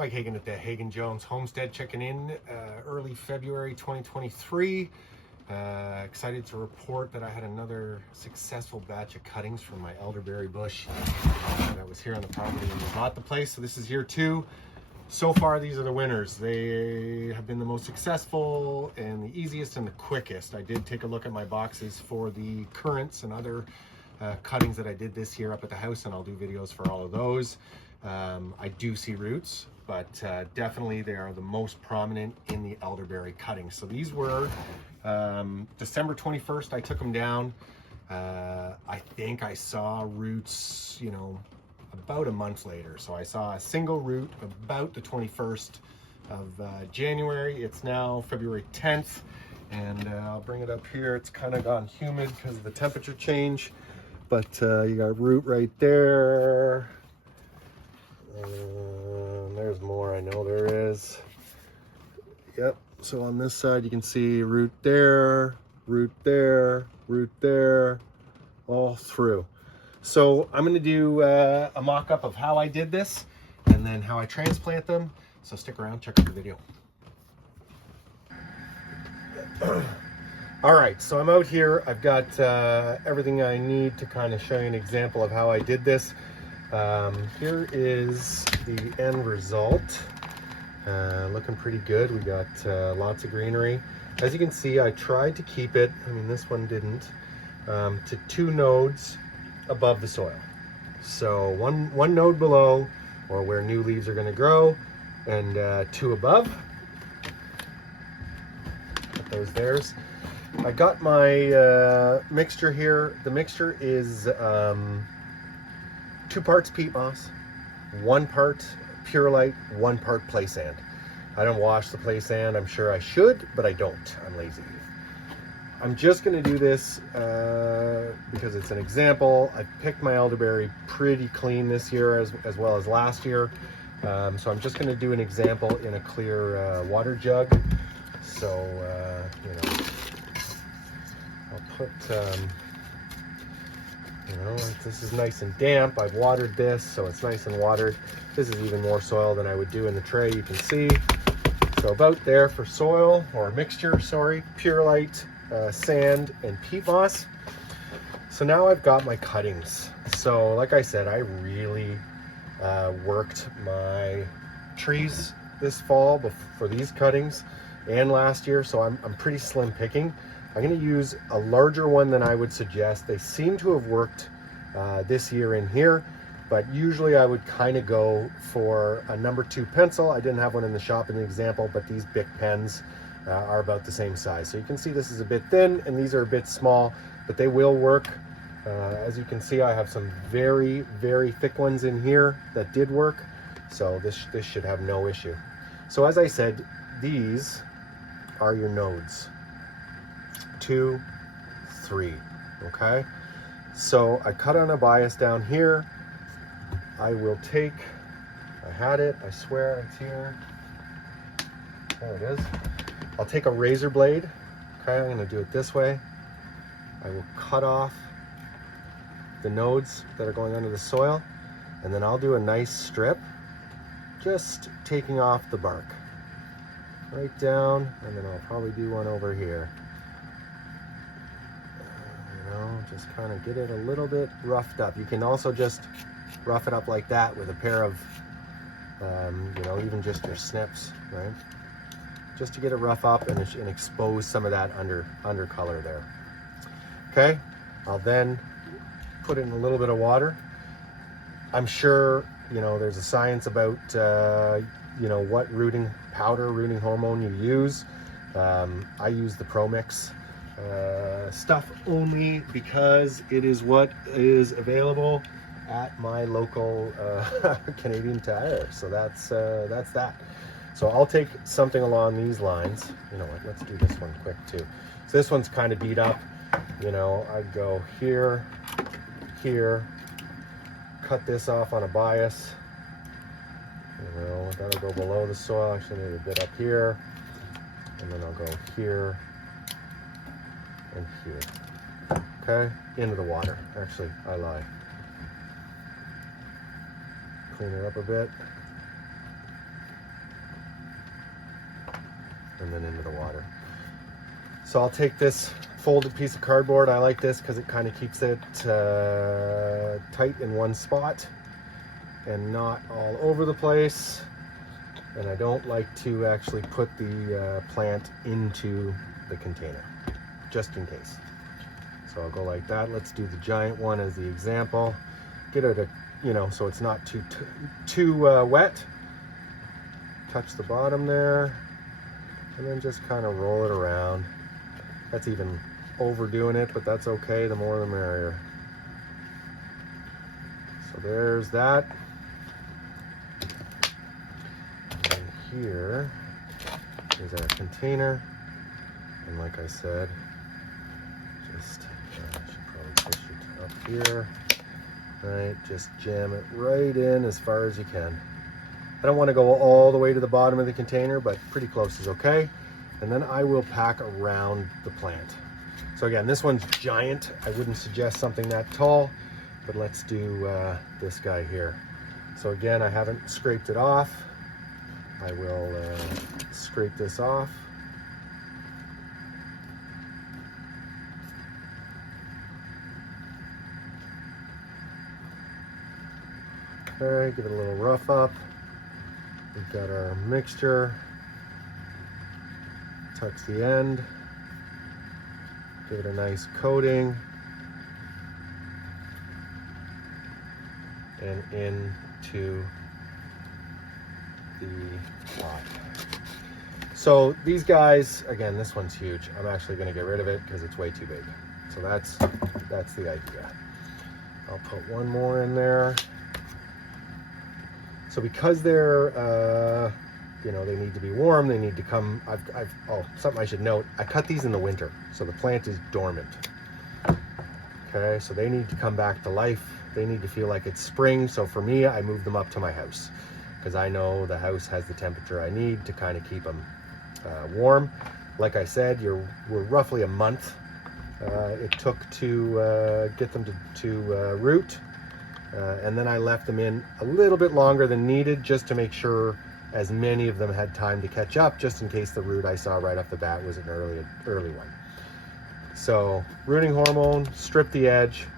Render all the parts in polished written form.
Mike Hagon at the Hagon Jones Homestead, checking in early February 2023. Excited to report that I had another successful batch of cuttings from my elderberry bush that was here on the property when we bought the place. So this is year 2. So far, these are the winners. They have been the most successful and the easiest and the quickest. I did take a look at my boxes for the currants and other cuttings that I did this year up at the house, and I'll do videos for all of those. I do see roots, but definitely they are the most prominent in the elderberry cuttings. So these were December 21st, I took them down. I think I saw roots, you know, about a month later. So I saw a single root about the 21st of January. It's now February 10th, and I'll bring it up here. It's kind of gone humid because of the temperature change, but you got root right there. There's more, I know there is. Yep, so on this side you can see root there, root there, root there, all through. So I'm going to do a mock-up of how I did this and then how I transplant them. So stick around, check out the video. All right, so I'm out here. I've got everything I need to kind of show you an example of how I did this. Here is the end result. Looking pretty good. We got lots of greenery. As you can see, I tried to keep it, I mean this one didn't, to 2 nodes above the soil. So one node below, or where new leaves are going to grow, and 2 above. Put those theirs. I got my mixture here. The mixture is 2 parts peat moss, 1 part Perlite, 1 part play sand. I don't wash the play sand. I'm sure I should, but I don't. I'm lazy. I'm just going to do this because it's an example. I picked my elderberry pretty clean this year as well as last year. So I'm just going to do an example in a clear water jug. So, you know, I'll put, you know, this is nice and damp. I've watered this, so it's nice and watered. This is even more soil than I would do in the tray, you can see. So about there for soil, or mixture, sorry, Perlite, sand, and peat moss. So now I've got my cuttings. So like I said, I really worked my trees this fall for these cuttings and last year, so I'm pretty slim picking. I'm going to use a larger one than I would suggest. They seem to have worked this year in here, but usually I would kind of go for a number 2 pencil. I didn't have one in the shop in the example, but these Bic pens are about the same size. So you can see this is a bit thin and these are a bit small, but they will work. As you can see, I have some very, very thick ones in here that did work. So this should have no issue. So as I said, these are your nodes. 2, 3, okay? So I cut on a bias down here. I will take, I had it, I swear it's here. There it is. I'll take a razor blade, okay? I'm gonna do it this way. I will cut off the nodes that are going under the soil, and then I'll do a nice strip, just taking off the bark. Right down, and then I'll probably do one over here. You know, just kind of get it a little bit roughed up. You can also just rough it up like that with a pair of, you know, even just your snips, right? Just to get it rough up and expose some of that under color there. Okay, I'll then put it in a little bit of water. I'm sure, you know, there's a science about, you know, what rooting powder, rooting hormone you use. I use the Pro Mix stuff only because it is what is available at my local Canadian Tire. So that's that. So I'll take something along these lines. You know what, let's do this one quick too. So this one's kind of beat up. You know, I'd go here, here, cut this off on a bias. You know, that'll go below the soil. Actually, maybe a bit up here. And then I'll go here and here. Okay, into the water. Actually, I lie. Clean it up a bit. and then into the water. So I'll take this folded piece of cardboard. I like this because it kind of keeps it tight in one spot and not all over the place. And I don't like to actually put the plant into the container, just in case. So I'll go like that. Let's do the giant one as the example. Get it, so it's not too wet. Touch the bottom there, and then just kind of roll it around. That's even overdoing it, but that's okay. The more the merrier. So there's that. And here is our container. And like I said, just I should probably push it up here. Right, just jam it right in as far as you can. I don't want to go all the way to the bottom of the container, but pretty close is okay. And then I will pack around the plant. So again, this one's giant. I wouldn't suggest something that tall, but let's do this guy here. So again, I haven't scraped it off. I will scrape this off. Okay, give it a little rough up. We've got our mixture. Touch the end. Give it a nice coating. And into the pot. So these guys, again, this one's huge. I'm actually going to get rid of it because it's way too big. So that's the idea. I'll put one more in there. So because they're, they need to be warm, they need to come, something I should note, I cut these in the winter, so the plant is dormant. Okay, so they need to come back to life. They need to feel like it's spring. So for me, I move them up to my house because I know the house has the temperature I need to kind of keep them warm. Like I said, we're roughly a month. It took to get them to root. And then I left them in a little bit longer than needed just to make sure as many of them had time to catch up, just in case the root I saw right off the bat was an early one. So rooting hormone, strip the edge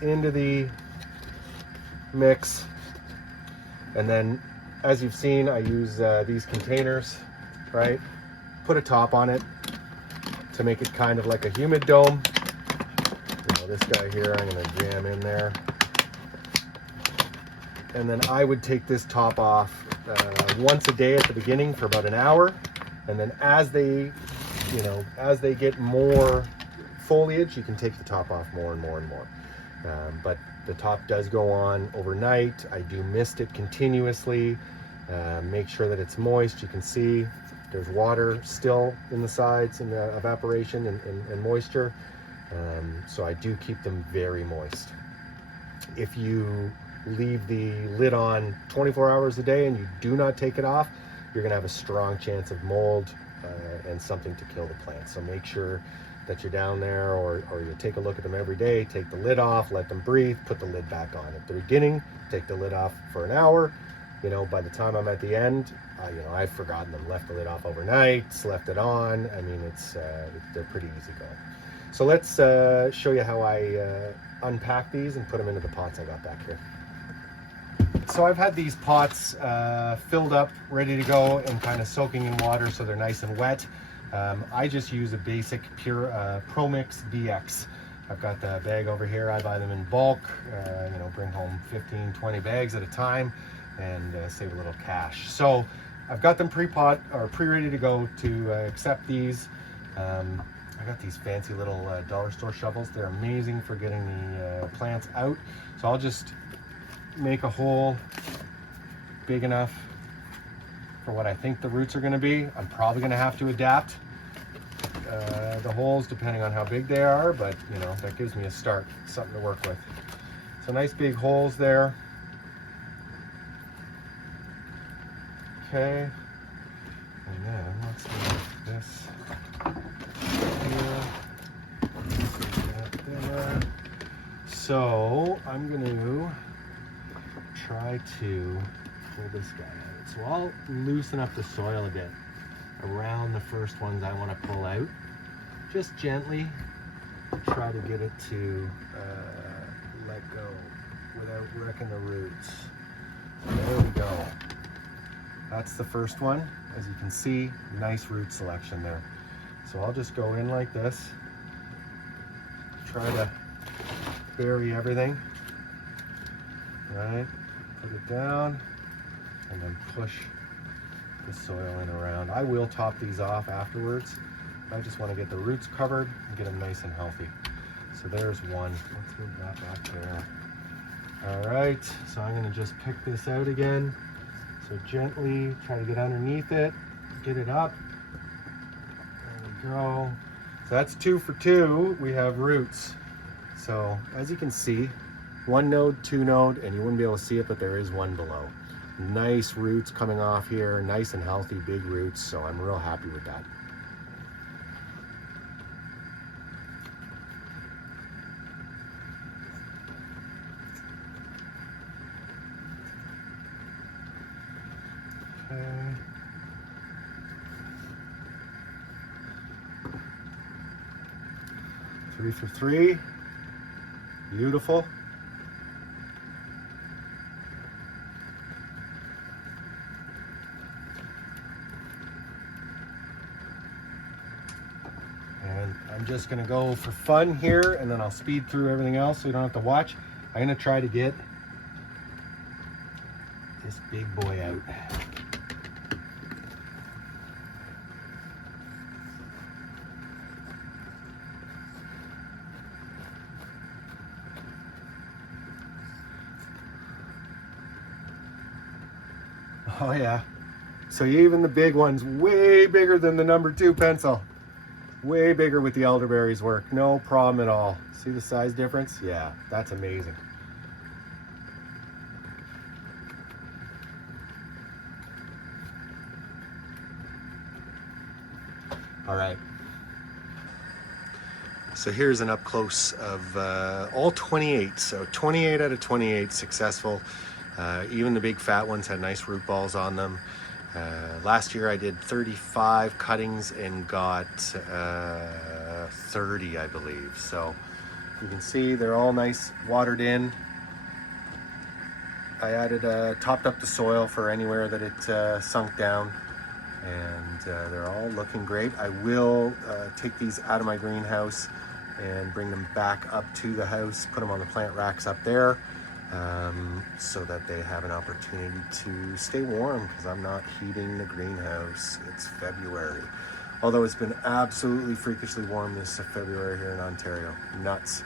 into the mix. And then as you've seen, I use these containers, right? Put a top on it to make it kind of like a humid dome. This guy here, I'm going to jam in there. And then I would take this top off once a day at the beginning for about an hour. And then as they get more foliage, you can take the top off more and more and more. But the top does go on overnight. I do mist it continuously. Make sure that it's moist. You can see there's water still in the sides and the evaporation and moisture. So I do keep them very moist. If you leave the lid on 24 hours a day and you do not take it off, you're gonna have a strong chance of mold and something to kill the plant. So make sure that you're down there or you take a look at them every day, take the lid off, let them breathe, put the lid back on. At the beginning, take the lid off for an hour. By the time I'm at the end, I've forgotten them, left the lid off overnight, left it on. I mean, they're pretty easy going. So let's show you how I unpack these and put them into the pots I got back here. So I've had these pots filled up, ready to go, and kind of soaking in water so they're nice and wet. I just use a basic pure ProMix BX. I've got the bag over here. I buy them in bulk, bring home 15, 20 bags at a time and save a little cash. So I've got them pre-ready to go to accept these. I got these fancy little dollar store shovels. They're amazing for getting the plants out. So I'll just make a hole big enough for what I think the roots are going to be. I'm probably going to have to adapt the holes depending on how big they are, but that gives me a start, something to work with. So nice big holes there. Okay, and then let's do this. So I'm going to try to pull this guy out. So I'll loosen up the soil a bit. around the first ones I want to pull out. Just gently try to get it to let go without wrecking the roots. There we go. That's the first one. As you can see, nice root selection there. So I'll just go in like this. Try to bury everything. Right? Put it down and then push the soil in around. I will top these off afterwards. I just want to get the roots covered and get them nice and healthy. So there's one. Let's move that back there. All right, so I'm going to just pick this out again. So gently try to get underneath it, get it up. There we go. So that's 2 for 2. We have roots. So as you can see, 1 node, 2 node, and you wouldn't be able to see it, but there is one below. Nice roots coming off here, nice and healthy, big roots. So I'm real happy with that. Okay. 3 for 3. Beautiful. And I'm just gonna go for fun here, and then I'll speed through everything else so you don't have to watch. I'm gonna try to get this big boy out. Oh yeah, so even the big one's way bigger than the number 2 pencil. Way bigger with the elderberries work, no problem at all. See the size difference? Yeah, that's amazing. All right. So here's an up close of all 28. So 28 out of 28 successful. Even the big fat ones had nice root balls on them. Last year I did 35 cuttings and got 30, I believe. So you can see they're all nice, watered in. I added, topped up the soil for anywhere that it sunk down, and they're all looking great. I will take these out of my greenhouse and bring them back up to the house, put them on the plant racks up there. So that they have an opportunity to stay warm, because I'm not heating the greenhouse. It's February. Although it's been absolutely freakishly warm this February here in Ontario. Nuts.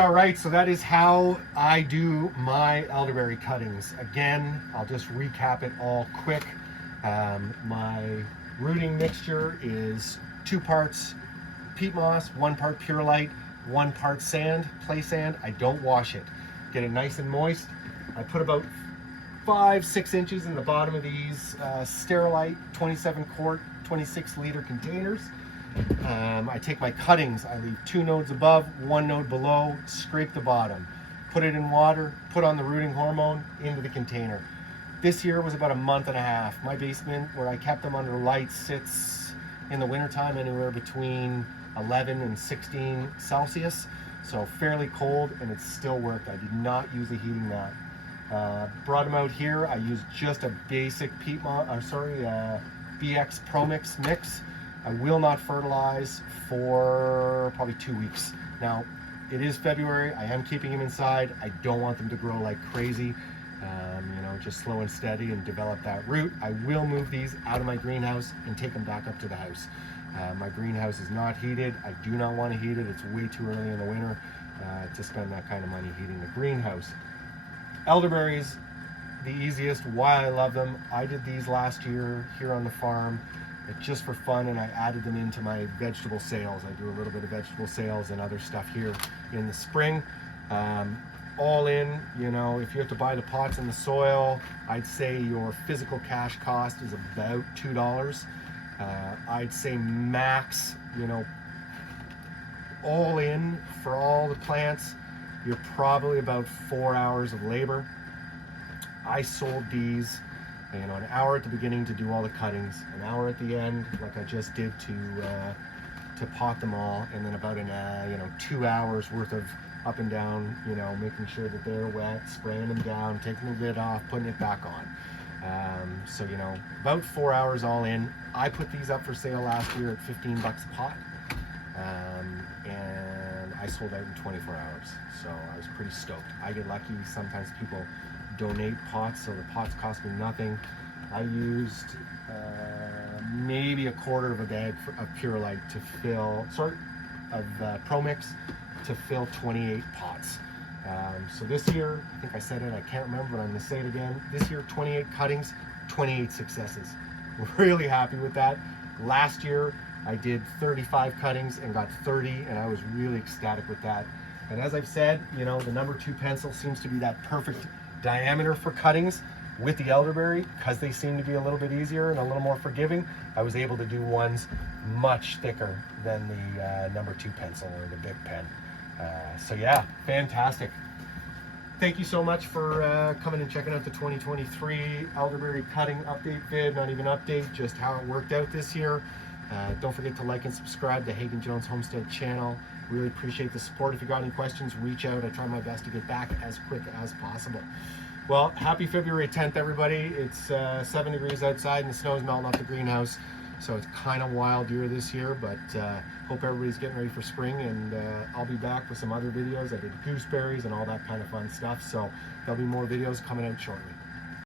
All right, so that is how I do my elderberry cuttings. Again, I'll just recap it all quick. My rooting mixture is 2 parts peat moss, 1 part Perlite, 1 part sand, play sand. I don't wash it. Get it nice and moist. I put about 5-6 inches in the bottom of these Sterilite 27 quart, 26 liter containers. I take my cuttings, I leave 2 nodes above, 1 node below, scrape the bottom, put it in water, put on the rooting hormone into the container. This year was about a month and a half. My basement, where I kept them under lights, sits in the wintertime anywhere between 11 and 16 Celsius, so fairly cold, and it still worked. I did not use a heating mat. Brought them out here. I used just a basic BX Pro Mix mix. I will not fertilize for probably 2 weeks. Now, it is February. I am keeping them inside. I don't want them to grow like crazy. Just slow and steady and develop that root. I will move these out of my greenhouse and take them back up to the house. My greenhouse is not heated. I do not want to heat it. It's way too early in the winter to spend that kind of money heating the greenhouse. Elderberries, the easiest. Why I love them. I did these last year here on the farm, just for fun, and I added them into my vegetable sales. I do a little bit of vegetable sales and other stuff here in the spring. All in, if you have to buy the pots and the soil, I'd say your physical cash cost is about $2. I'd say max, all in for all the plants, you're probably about 4 hours of labor. I sold these You know, an hour at the beginning to do all the cuttings, an hour at the end, like I just did to pot them all, and then about 2 hours worth of up and down, you know, making sure that they're wet, spraying them down, taking the lid off, putting it back on. So, you know, about 4 hours all in. I put these up for sale last year at 15 bucks a pot, and I sold out in 24 hours. So I was pretty stoked. I get lucky. Sometimes people donate pots, so the pots cost me nothing. I used maybe a quarter of a bag of Perlite to fill, ProMix to fill 28 pots. So this year, I think I said it, I can't remember, but I'm going to say it again. This year, 28 cuttings, 28 successes. We're really happy with that. Last year, I did 35 cuttings and got 30, and I was really ecstatic with that. And as I've said, you know, the number 2 pencil seems to be that perfect diameter for cuttings with the elderberry, because they seem to be a little bit easier and a little more forgiving. I was able to do ones much thicker than the number 2 pencil or the big pen. So yeah, fantastic. Thank you so much for coming and checking out the 2023 elderberry cutting update vid. Not even update, just how it worked out this year. Don't forget to like and subscribe to Hagon Jones Homestead channel. Really appreciate the support. If you got any questions, reach out. I try my best to get back as quick as possible. Well, happy February 10th, everybody. It's 7 degrees outside and the snow's melting off the greenhouse. So it's kind of wild year this year, but hope everybody's getting ready for spring, and I'll be back with some other videos. I did gooseberries and all that kind of fun stuff. So there'll be more videos coming out shortly.